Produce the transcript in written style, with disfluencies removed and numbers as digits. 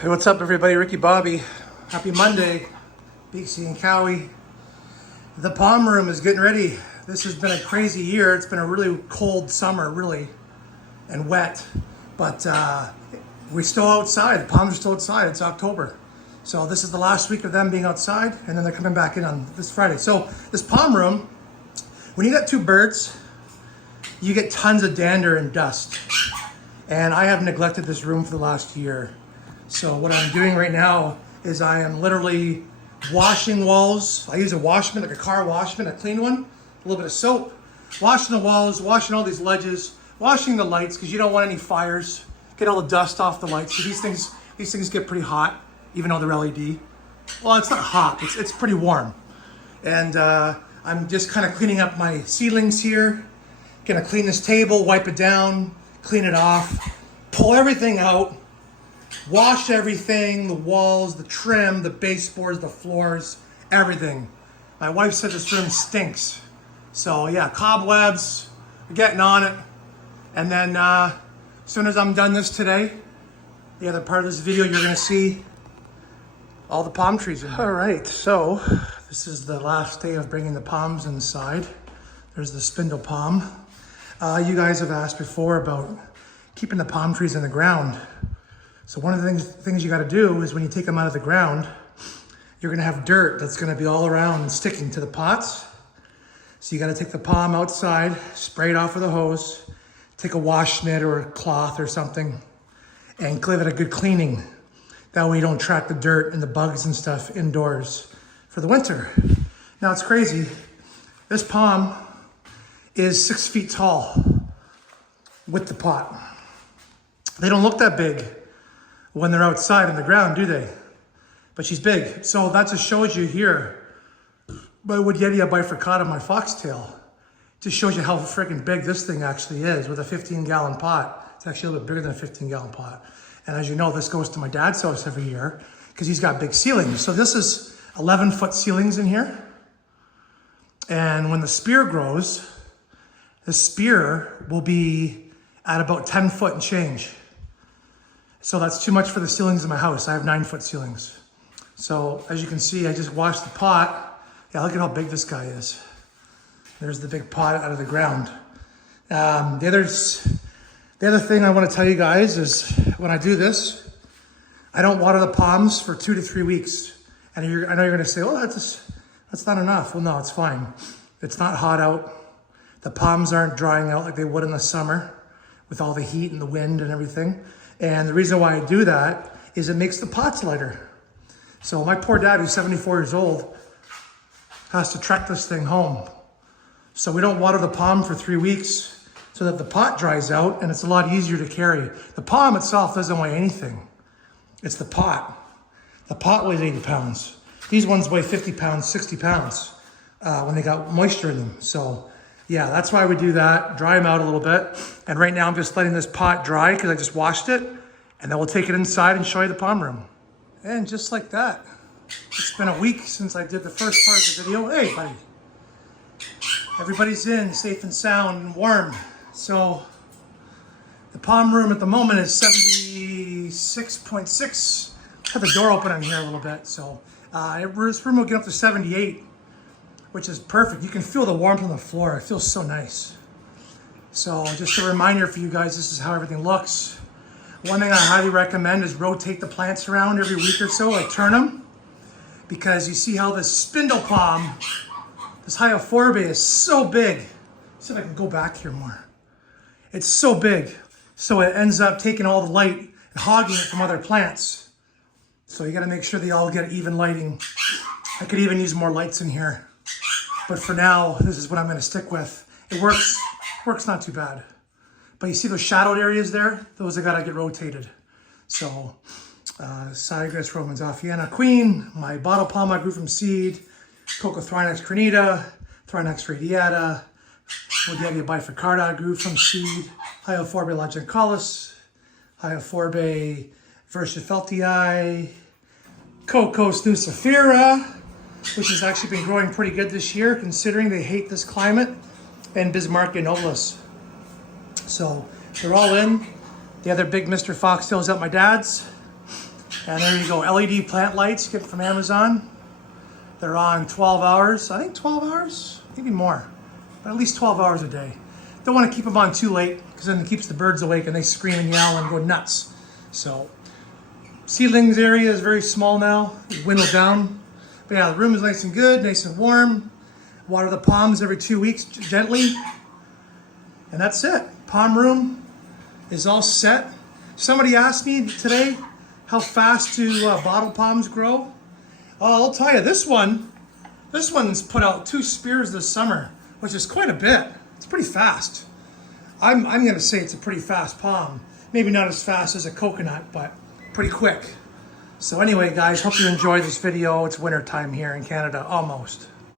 Hey, what's up, everybody? Ricky Bobby. Happy Monday, Beaksy and Cowie. The palm room is getting ready. This has been a crazy year. It's been a really cold summer, really, and wet. But we're still outside. The palms are still outside. It's October. So this is the last week of them being outside, and then they're coming back in on this Friday. So this palm room, when you got two birds, you get tons of dander and dust. And I have neglected this room for the last year. So what I'm doing right now is I am literally washing walls. I use a washman, like a car washman, a clean one, a little bit of soap, washing the walls, washing all these ledges, washing the lights because you don't want any fires. Get all the dust off the lights. So these things get pretty hot, even though they're LED. Well, it's not hot. It's pretty warm. And I'm just kind of cleaning up my ceilings here. Gonna clean this table, wipe it down, clean it off, pull everything out. Wash everything, the walls, the trim, the baseboards, the floors, everything. My wife said this room stinks. So yeah, cobwebs, we're getting on it. And then as soon as I'm done this today, the other part of this video, you're gonna see all the palm trees in here. All right, so this is the last day of bringing the palms inside. There's the spindle palm. You guys have asked before about keeping the palm trees in the ground. So one of the things you got to do is when you take them out of the ground, you're going to have dirt that's going to be all around and sticking to the pots. So you got to take the palm outside, spray it off with a hose, take a wash mitt or a cloth or something, and give it a good cleaning. That way you don't track the dirt and the bugs and stuff indoors for the winter. Now it's crazy. This palm is 6 feet tall with the pot. They don't look that big when they're outside in the ground, do they? But she's big. So that just shows you here, my Woodyetia bifurcata, my foxtail, just shows you how freaking big this thing actually is with a 15-gallon pot. It's actually a little bit bigger than a 15-gallon pot. And as you know, this goes to my dad's house every year because he's got big ceilings. So this is 11-foot ceilings in here. And when the spear grows, the spear will be at about 10 foot and change. So that's too much for the ceilings in my house. I have 9-foot ceilings. So as you can see, I just washed the pot. Yeah, look at how big this guy is. There's the big pot out of the ground. The other thing I want to tell you guys is when I do this, I don't water the palms for 2 to 3 weeks. And I know you're going to say, oh, that's not enough. Well, no, it's fine. It's not hot out. The palms aren't drying out like they would in the summer with all the heat and the wind and everything. And the reason why I do that is it makes the pots lighter. So my poor dad, who's 74 years old, has to trek this thing home. So we don't water the palm for 3 weeks so that the pot dries out and it's a lot easier to carry. The palm itself doesn't weigh anything. It's the pot. The pot weighs 80 pounds. These ones weigh 50 pounds, 60 pounds when they got moisture in them. So yeah, that's why we do that. Dry them out a little bit. And right now I'm just letting this pot dry because I just washed it. And then we'll take it inside and show you the palm room. And just like that, it's been a week since I did the first part of the video. Hey, buddy. Everybody's in, safe and sound and warm. So the palm room at the moment is 76.6. I have the door open in here a little bit. So this room will get up to 78. Which is perfect. You can feel the warmth on the floor. It feels so nice. So just a reminder for you guys, this is how everything looks. One thing I highly recommend is rotate the plants around every week or so, like turn them. Because you see how this spindle palm, this Hyophorbe is so big. Let's see if I can go back here more. It's so big. So it ends up taking all the light and hogging it from other plants. So you gotta make sure they all get even lighting. I could even use more lights in here. But for now, this is what I'm gonna stick with. It works not too bad. But you see those shadowed areas there? Those have gotta get rotated. So, Cygrus Romans Queen, my bottle palm I grew from seed, Cocothrynax crenita, Thrynax radiata, Woodyetia bifurcata I grew from seed, Hyophorbe longicalis, Hyophorbe versifeltii, Cocos nucifera, which has actually been growing pretty good this year, considering they hate this climate, and Bismarckia nobilis. So they're all in. The other big Mr. Foxtail is at my dad's. And there you go, LED plant lights, get from Amazon. They're on 12 hours, I think 12 hours, maybe more, but at least 12 hours a day. Don't want to keep them on too late because then it keeps the birds awake and they scream and yell and go nuts. So, seedlings area is very small now, it's dwindled down. But yeah, the room is nice and good, nice and warm. Water the palms every 2 weeks gently. And that's it. Palm room is all set. Somebody asked me today, how fast do bottle palms grow? Oh, I'll tell you, this one's put out 2 spears this summer, which is quite a bit. It's pretty fast. I'm going to say it's a pretty fast palm. Maybe not as fast as a coconut, but pretty quick. So anyway, guys, hope you enjoyed this video. It's winter time here in Canada, almost.